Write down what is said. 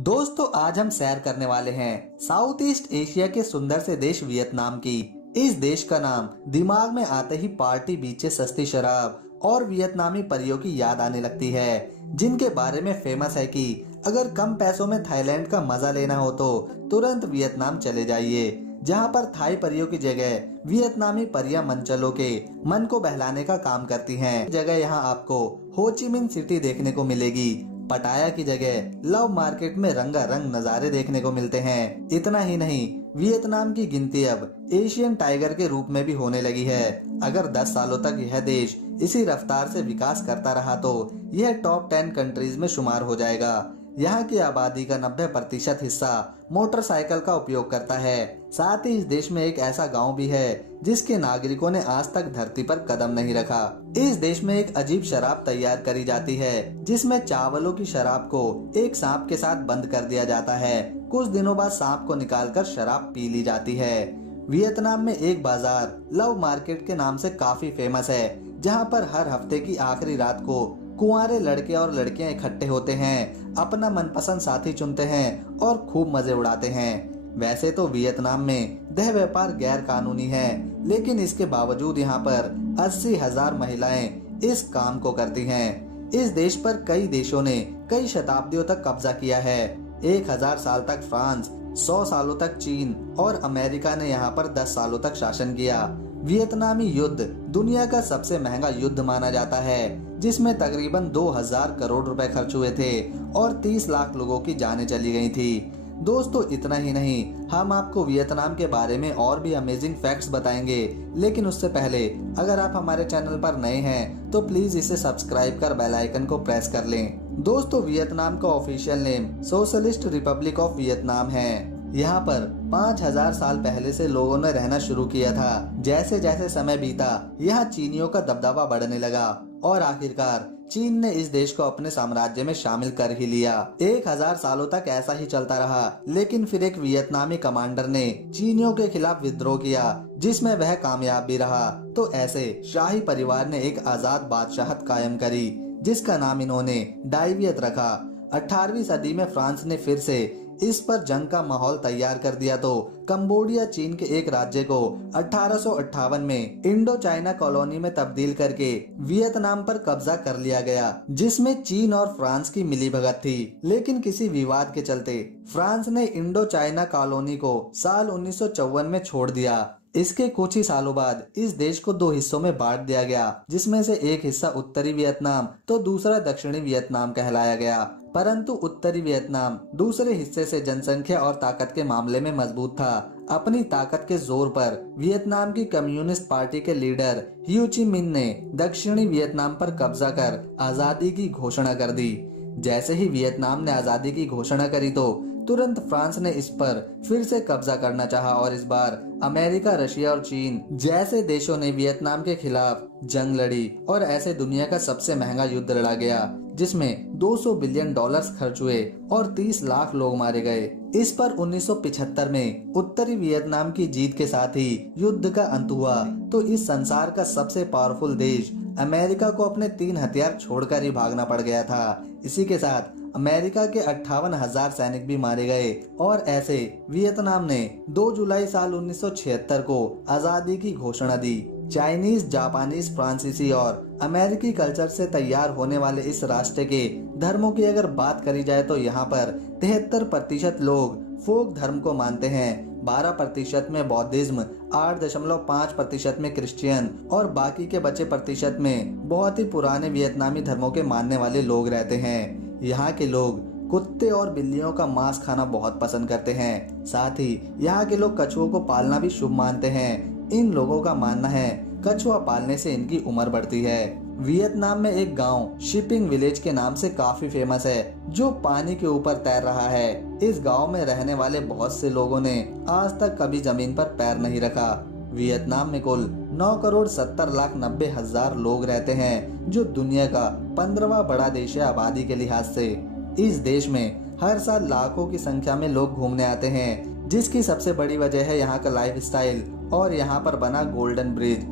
दोस्तों आज हम सैर करने वाले हैं साउथ ईस्ट एशिया के सुंदर से देश वियतनाम की। इस देश का नाम दिमाग में आते ही पार्टी, बीचेस, सस्ती शराब और वियतनामी परियों की याद आने लगती है, जिनके बारे में फेमस है कि अगर कम पैसों में थाईलैंड का मजा लेना हो तो तुरंत वियतनाम चले जाइए, जहां पर थाई परियों की जगह वियतनामी परियां मनचलों के मन को बहलाने का काम करती हैं। जगह यहाँ आपको हो ची मिन सिटी देखने को मिलेगी। पटाया की जगह लव मार्केट में रंगारंग नजारे देखने को मिलते हैं। इतना ही नहीं, वियतनाम की गिनती अब एशियन टाइगर के रूप में भी होने लगी है। अगर 10 सालों तक यह देश इसी रफ्तार से विकास करता रहा तो यह टॉप 10 कंट्रीज में शुमार हो जाएगा। यहाँ की आबादी का 90% हिस्सा मोटरसाइकिल का उपयोग करता है। साथ ही इस देश में एक ऐसा गांव भी है जिसके नागरिकों ने आज तक धरती पर कदम नहीं रखा। इस देश में एक अजीब शराब तैयार करी जाती है, जिसमें चावलों की शराब को एक सांप के साथ बंद कर दिया जाता है। कुछ दिनों बाद सांप को निकालकर शराब पी ली जाती है। वियतनाम में एक बाजार लव मार्केट के नाम से काफी फेमस है, जहाँ पर हर हफ्ते की आखिरी रात को कुंवारे लड़के और लड़कियां इकट्ठे होते हैं, अपना मनपसंद साथी चुनते हैं और खूब मजे उड़ाते हैं। वैसे तो वियतनाम में देह व्यापार गैर कानूनी है, लेकिन इसके बावजूद यहाँ पर 80,000 महिलाएं इस काम को करती हैं। इस देश पर कई देशों ने कई शताब्दियों तक कब्जा किया है। 1000 साल तक फ्रांस, 100 सालों तक चीन और अमेरिका ने यहाँ पर 10 सालों तक शासन किया। वियतनामी युद्ध दुनिया का सबसे महंगा युद्ध माना जाता है, जिसमें तकरीबन 2000 करोड़ रुपए खर्च हुए थे और 30 लाख लोगों की जानें चली गई थी। दोस्तों इतना ही नहीं, हम आपको वियतनाम के बारे में और भी अमेजिंग फैक्ट्स बताएंगे, लेकिन उससे पहले अगर आप हमारे चैनल पर नए हैं तो प्लीज इसे सब्सक्राइब कर बेल आइकन को प्रेस कर लें। दोस्तों वियतनाम का official name socialist Republic of Vietnam है। यहाँ पर 5000 साल पहले से लोगों ने रहना शुरू किया था। जैसे जैसे समय बीता, यहाँ चीनियों का दबदबा बढ़ने लगा और आखिरकार चीन ने इस देश को अपने साम्राज्य में शामिल कर ही लिया। 1000 सालों तक ऐसा ही चलता रहा, लेकिन फिर एक वियतनामी कमांडर ने चीनियों के खिलाफ विद्रोह किया, जिसमें वह कामयाब भी रहा। तो ऐसे शाही परिवार ने एक आजाद बादशाहत कायम करी, जिसका नाम इन्होंने डाई वियत रखा। 18वीं सदी में फ्रांस ने फिर से इस पर जंग का माहौल तैयार कर दिया तो कंबोडिया चीन के एक राज्य को 1858 में इंडो चाइना कॉलोनी में तब्दील करके वियतनाम पर कब्जा कर लिया गया, जिसमें चीन और फ्रांस की मिलीभगत थी। लेकिन किसी विवाद के चलते फ्रांस ने इंडो चाइना कॉलोनी को साल 1954 में छोड़ दिया। इसके कुछ ही सालों बाद इस देश को 2 हिस्सों में बांट दिया गया, जिसमें से एक हिस्सा उत्तरी वियतनाम तो दूसरा दक्षिणी वियतनाम कहलाया गया। परंतु उत्तरी वियतनाम दूसरे हिस्से से जनसंख्या और ताकत के मामले में मजबूत था। अपनी ताकत के जोर पर वियतनाम की कम्युनिस्ट पार्टी के लीडर हो ची मिन ने दक्षिणी वियतनाम पर कब्जा कर आजादी की घोषणा कर दी। जैसे ही वियतनाम ने आजादी की घोषणा करी तो तुरंत फ्रांस ने इस पर फिर से कब्जा करना चाहा और इस बार अमेरिका, रशिया और चीन जैसे देशों ने वियतनाम के खिलाफ जंग लड़ी और ऐसे दुनिया का सबसे महंगा युद्ध लड़ा गया, जिसमें 200 बिलियन डॉलर्स खर्च हुए और 30 लाख लोग मारे गए। इस पर 1975 में उत्तरी वियतनाम की जीत के साथ ही युद्ध का अंत हुआ। तो इस संसार का सबसे पावरफुल देश अमेरिका को अपने 3 हथियार छोड़कर ही भागना पड़ गया था। इसी के साथ अमेरिका के 58,000 सैनिक भी मारे गए और ऐसे वियतनाम ने 2 जुलाई साल 1976 को आजादी की घोषणा दी। चाइनीज, जापानीज, फ्रांसीसी और अमेरिकी कल्चर से तैयार होने वाले इस राष्ट्र के धर्मों की अगर बात करी जाए तो यहाँ पर 73% लोग फोक धर्म को मानते हैं, 12% में बौद्धिज्म, 8.5% में क्रिश्चियन और बाकी के बचे प्रतिशत में बहुत ही पुराने वियतनामी धर्मों के मानने वाले लोग रहते हैं। यहाँ के लोग कुत्ते और बिल्लियों का मांस खाना बहुत पसंद करते हैं। साथ ही यहाँ के लोग कछुओं को पालना भी शुभ मानते हैं। इन लोगों का मानना है कछुआ पालने से इनकी उम्र बढ़ती है। वियतनाम में एक गांव शिपिंग विलेज के नाम से काफी फेमस है, जो पानी के ऊपर तैर रहा है। इस गांव में रहने वाले बहुत से लोगों ने आज तक कभी जमीन पर पैर नहीं रखा। वियतनाम में कुल 9,70,90,000 लोग रहते हैं, जो दुनिया का 15वां बड़ा देश है आबादी के लिहाज से। इस देश में हर साल लाखों की संख्या में लोग घूमने आते हैं, जिसकी सबसे बड़ी वजह है यहाँ का लाइफस्टाइल और यहाँ पर बना गोल्डन ब्रिज।